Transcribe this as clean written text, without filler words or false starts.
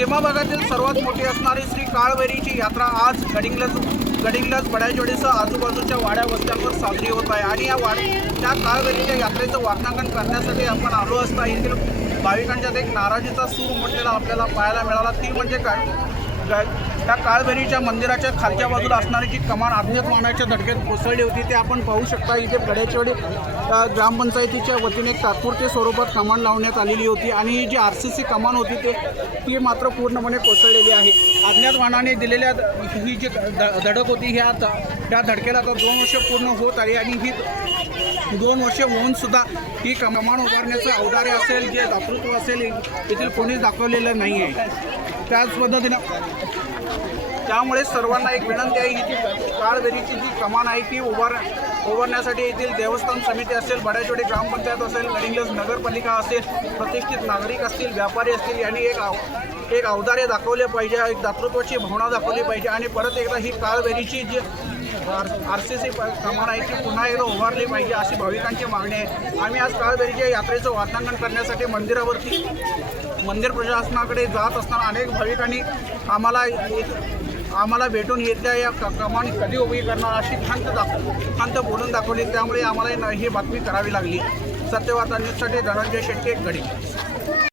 सीमा भागातील सर्वात मोठी असणारी श्री काळभैरीची यात्रा आज गडिंग्लज बडाजवाडीसह आजूबाजूच्या वाड्या वस्त्यांवर साजरी होत आहे। आणि त्या काळभैरीच्या यात्रेचं वर्णन करण्यासाठी आपण आलो असता येथील भाविकांच्यात एक नाराजीचा सूर उमटलेला आपल्याला पाहायला मिळाला। ती म्हणजे काय, त्या काळभैरीच्या मंदिराच्या खालच्या बाजूला असणारी जी कमान अज्ञात वाहनाच्या धडकेत कोसळली होती ते आपण पाहू शकता। इथे बडाजवाडी ग्रामपंचायतीच्या वतीने तात्पुरते स्वरूपात कमान लावण्यात आलेली होती आणि ही जी RCC कमान होती ती मात्र पूर्णपणे कोसळलेली आहे। अज्ञात वाहनाने दिलेल्या ही जी धडक होती त्या धडकेला आता 2 वर्ष पूर्ण होत आली आणि ही 2 वर्ष होऊन सुद्धा ही कमान उभारण्याचं औदार्य असेल, जे दातृत्व असेल, येथील कोणीच दाखवलेलं नाही आहे। त्याच पद्धतीनं त्यामुळे सर्वांना एक विनंती आहे की जी काळभैरीची जी कमान आहे ती उभारण्यासाठी येथील देवस्थान समिती असेल, बडाजवाडी ग्रामपंचायत असेल, गडिंग्लज नगरपालिका असेल, प्रतिष्ठित नागरिक असतील, व्यापारी असतील, यांनी एक औदार्य दाखवले पाहिजे, एक दातृत्वाची भावना दाखवली पाहिजे आणि परत एकदा ही काळभैरीची जी RCC कमान आहे ती पुन्हा एकदा उभारली पाहिजे अशी भाविकांची मागणी आहे। आम्ही आज काळभैरीच्या यात्रेचं वर्णन करण्यासाठी मंदिर प्रशासनाकडे जात असताना अनेक भाविकांनी आम्हाला भेटून येत्या या कमानी कधी उभी करणार अशी खंत बोलून दाखवली। त्यामुळे आम्हाला ही बातमी करावी लागली। सत्यवार्ता न्यूजसाठी धनंजय शेट्टी, गडिंग्लज।